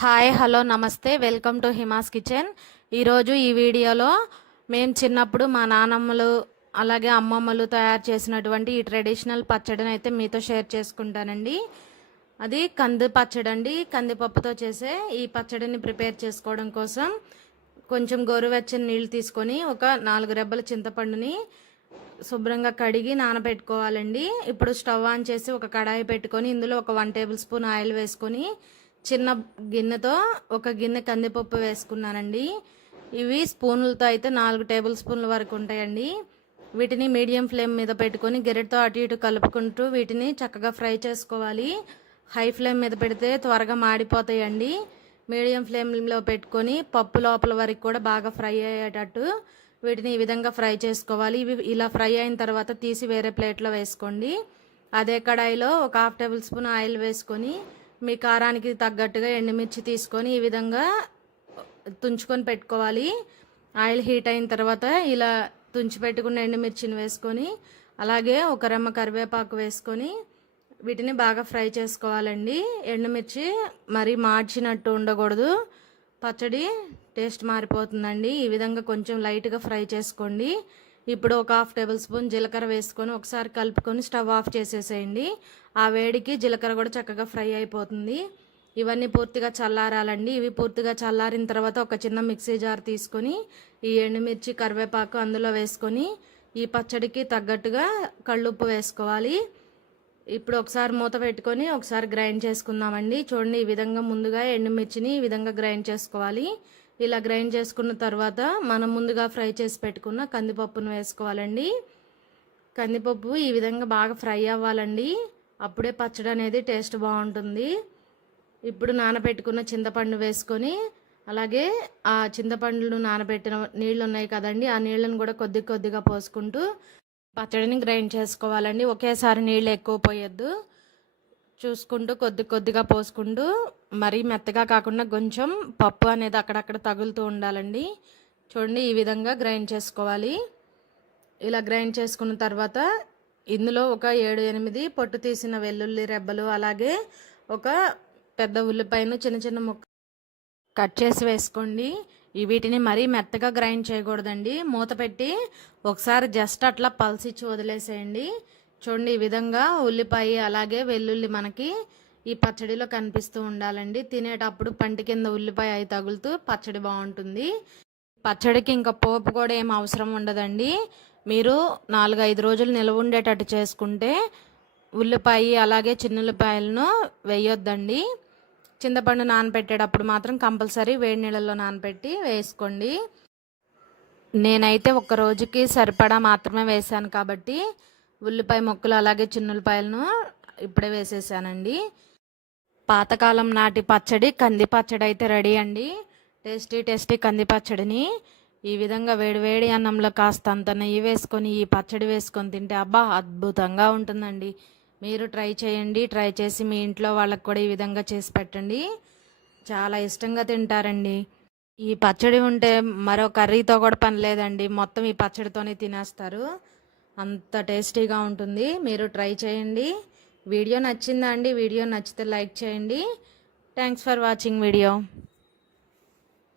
Hi hello నమస్తే. Welcome to Hima's kitchen. ఈరోజు ఈ వీడియోలో మేము చిన్నప్పుడు మా నానమ్మలు అలాగే అమ్మమ్మలు తయారు చేసినటువంటి ఈ ట్రెడిషనల్ పచ్చడిని అయితే మీతో షేర్ చేసుకుంటానండి. అది కంది పచ్చడి అండి కందిపప్పుతో చేసే ఈ పచ్చడిని ప్రిపేర్ చేసుకోవడం కోసం కొంచెం గోరువెచ్చని నీళ్ళు తీసుకొని ఒక నాలుగు రెబ్బల చింతపండుని శుభ్రంగా కడిగి నానబెట్టుకోవాలండి. ఇప్పుడు స్టవ్ ఆన్ చేసి ఒక కడాయి పెట్టుకొని ఇందులో ఒక వన్ టేబుల్ స్పూన్ ఆయిల్ వేసుకొని చిన్న గిన్నెతో ఒక గిన్నె కందిపప్పు వేసుకున్నానండి. ఇవి స్పూన్లతో అయితే నాలుగు టేబుల్ స్పూన్ల వరకు ఉంటాయండి. వీటిని మీడియం ఫ్లేమ్ మీద పెట్టుకొని గెరెట్తో అటు ఇటు కలుపుకుంటూ వీటిని చక్కగా ఫ్రై చేసుకోవాలి. హై ఫ్లేమ్ మీద పెడితే త్వరగా మాడిపోతాయండి. మీడియం ఫ్లేమ్లో పెట్టుకొని పప్పు లోపల వరకు కూడా బాగా ఫ్రై అయ్యేటట్టు వీటిని ఈ విధంగా ఫ్రై చేసుకోవాలి. ఇవి ఇలా ఫ్రై అయిన తర్వాత తీసి వేరే ప్లేట్లో వేసుకోండి. అదే కడాయిలో ఒక హాఫ్ టేబుల్ స్పూన్ ఆయిల్ వేసుకొని మీ కారానికి తగ్గట్టుగా ఎండుమిర్చి తీసుకొని ఈ విధంగా తుంచుకొని పెట్టుకోవాలి. ఆయిల్ హీట్ అయిన తర్వాత ఇలా తుంచి పెట్టుకున్న ఎండుమిర్చిని వేసుకొని అలాగే ఒక రెమ్మ కరివేపాకు వేసుకొని వీటిని బాగా ఫ్రై చేసుకోవాలండి. ఎండుమిర్చి మరి మార్చినట్టు ఉండకూడదు. పచ్చడి టేస్ట్ మారిపోతుందండి. ఈ విధంగా కొంచెం లైట్గా ఫ్రై చేసుకోండి. ఇప్పుడు ఒక హాఫ్ టేబుల్ స్పూన్ జీలకర్ర వేసుకొని ఒకసారి కలుపుకొని స్టవ్ ఆఫ్ చేసేసేయండి. ఆ వేడికి జీలకర్ర కూడా చక్కగా ఫ్రై అయిపోతుంది. ఇవన్నీ పూర్తిగా చల్లారాలండి. ఇవి పూర్తిగా చల్లారిన తర్వాత ఒక చిన్న మిక్సీ జార్ తీసుకొని ఈ ఎండుమిర్చి కరివేపాకు అందులో వేసుకొని ఈ పచ్చడికి తగ్గట్టుగా కళ్ళుప్పు వేసుకోవాలి. ఇప్పుడు ఒకసారి మూత పెట్టుకొని ఒకసారి గ్రైండ్ చేసుకుందామండి. చూడండి ఈ విధంగా ముందుగా ఎండుమిర్చిని ఈ విధంగా గ్రైండ్ చేసుకోవాలి. ఇలా గ్రైండ్ చేసుకున్న తర్వాత మనం ముందుగా ఫ్రై చేసి పెట్టుకున్న కందిపప్పును వేసుకోవాలండి. కందిపప్పు ఈ విధంగా బాగా ఫ్రై అవ్వాలండి. అప్పుడే పచ్చడి అనేది టేస్ట్ బాగుంటుంది. ఇప్పుడు నానబెట్టుకున్న చింతపండు వేసుకొని అలాగే ఆ చింతపండును నానబెట్టిన నీళ్ళు ఉన్నాయి కదండి ఆ నీళ్ళను కూడా కొద్ది కొద్దిగా పోసుకుంటూ పచ్చడిని గ్రైండ్ చేసుకోవాలండి. ఒకేసారి నీళ్ళు ఎక్కువ పోయొద్దు. చూసుకుంటూ కొద్ది కొద్దిగా పోసుకుంటూ మరీ మెత్తగా కాకుండా కొంచెం పప్పు అనేది అక్కడక్కడ తగులుతూ ఉండాలండి. చూడండి ఈ విధంగా గ్రైండ్ చేసుకోవాలి. ఇలా గ్రైండ్ చేసుకున్న తర్వాత ఇందులో ఒక ఏడు ఎనిమిది పొట్టు తీసిన వెల్లుల్లి రెబ్బలు అలాగే ఒక పెద్ద ఉల్లిపాయను చిన్న చిన్న ముక్క కట్ చేసి వేసుకోండి. వీటిని మరీ మెత్తగా గ్రైండ్ చేయకూడదండి. మూత పెట్టి ఒకసారి జస్ట్ అట్లా పల్సిచ్చి వదిలేసేయండి. చూడండి ఈ విధంగా ఉల్లిపాయ అలాగే వెల్లుల్లి మనకి ఈ పచ్చడిలో కనిపిస్తూ ఉండాలండి. తినేటప్పుడు పంటి కింద ఉల్లిపాయ అయి తగులుతూ పచ్చడి బాగుంటుంది. పచ్చడికి ఇంకా పోపు కూడా ఏం అవసరం ఉండదండి. మీరు నాలుగు ఐదు రోజులు నిల్వ ఉండేటట్టు చేసుకుంటే ఉల్లిపాయ అలాగే చిన్నుల్లిపాయలను వేయొద్దండి. చింతపండు నానబెట్టేటప్పుడు మాత్రం కంపల్సరీ వేడి నీళ్ళల్లో నానబెట్టి వేసుకోండి. నేనైతే ఒక రోజుకి సరిపడా మాత్రమే వేసాను కాబట్టి ఉల్లిపాయ ముక్కలు అలాగే చిన్నులపాయలను ఇప్పుడే వేసేసానండి. పాతకాలం నాటి పచ్చడి కంది పచ్చడి అయితే రెడీ అండి. టేస్టీ టేస్టీ కంది పచ్చడిని ఈ విధంగా వేడివేడి అన్నంలో కాస్త అంత నెయ్యి వేసుకొని ఈ పచ్చడి వేసుకొని తింటే అబ్బా అద్భుతంగా ఉంటుందండి. మీరు ట్రై చేయండి ట్రై చేసి మీ ఇంట్లో వాళ్ళకి కూడా ఈ విధంగా చేసి పెట్టండి. చాలా ఇష్టంగా తింటారండి. ఈ పచ్చడి ఉంటే మరో కర్రీతో కూడా పని లేదండి. మొత్తం ఈ పచ్చడితోనే తినేస్తారు. అంత టేస్టీగా ఉంటుంది. మీరు ట్రై చేయండి. వీడియో నచ్చిందా అండి? వీడియో నచ్చితే లైక్ చేయండి. Thanks for watching video